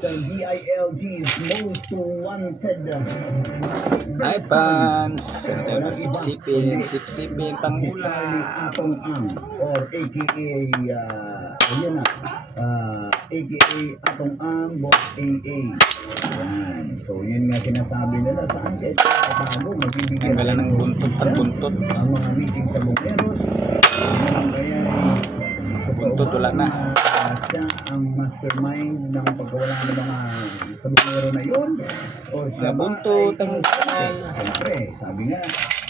the DILG's most wanted. Hi fans, ito na sipsipin pangulam. Atong Ang or aka ayun na aka Atong Ang Boss AA. Yan. So yun nga sinasabi nila saan kayo tago magbibigyan Ang gala ng buntot ang mga meeting sa bomberos. Kaya buntot wala na. Siya ang mastermind ng pagkawala ng mga sabungero na yun. O siya Buntot ang siyempre, sabi nga,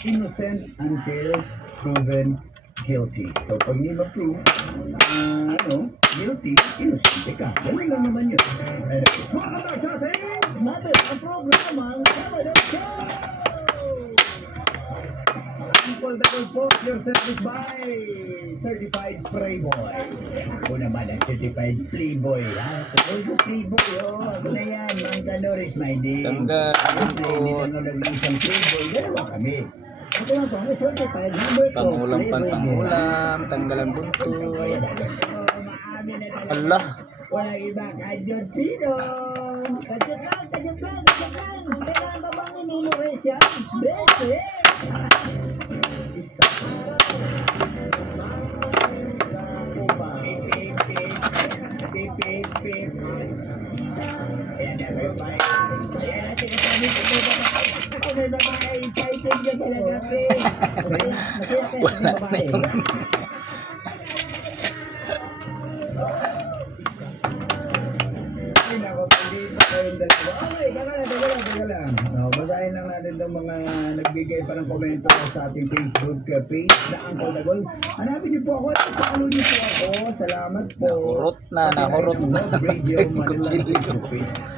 innocent until proven guilty. So pag hindi ma-prove, guilty, innocent ka. Ganun lang naman yun. Mga kapatid, natin ang programang Sabado Show! People that will post your service by Certified Playboy. Ako naman ang Certified Playboy. Ako Playboy, Ako na yan. Mang Canoris, my day. Tanggal Hindi na nalagay isang Playboy. Dalawa kami. Ito lang po, ang Certified number 2. Pangulam, tanggalan buntot. Allah. Walang iba, Kadyot Pino. Kadyot lang. Kailangan ba bang inumure siya? Bese. Wala na yun. Basahin lang natin ng mga nagbigay pa ng komento sa ating Facebook page na Uncle Dagol. Hanapin niyo po ako at follow niyo po ako. Salamat po. Nahurot na. Radio Manila.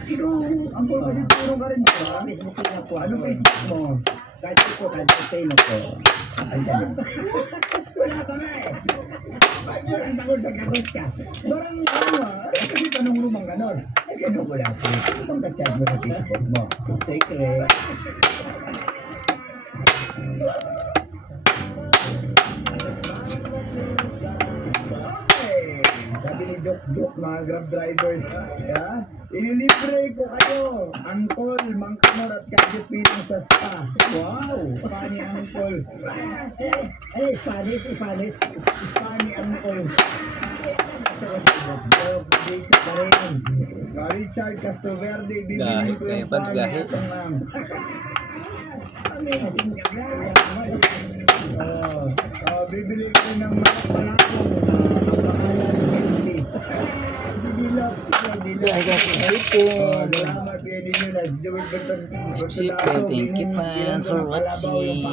Ikaw, Uncle, kasi tulong ka rin ba? Ano Facebook mo? Kahit po, kahit po. Ayan. Wala ka nga eh. Ang takot ka. Barang kasi tanong lumang ganon. Ay, gano'n ko lang. Itong ka-chat mo sa Facebook mo. Secret. Sabi ni Dok, mga grab drivers, ililibre ko kayo, Angkol, Mangkamor at Kadyot Pinang sa spa. Wow! Funny Angkol. Spanish. Funny Angkol. Richard Castroverde, bibili ko yung gahit. Bibili ko ng mga palako. Sipsipin. Thank you fans for watching.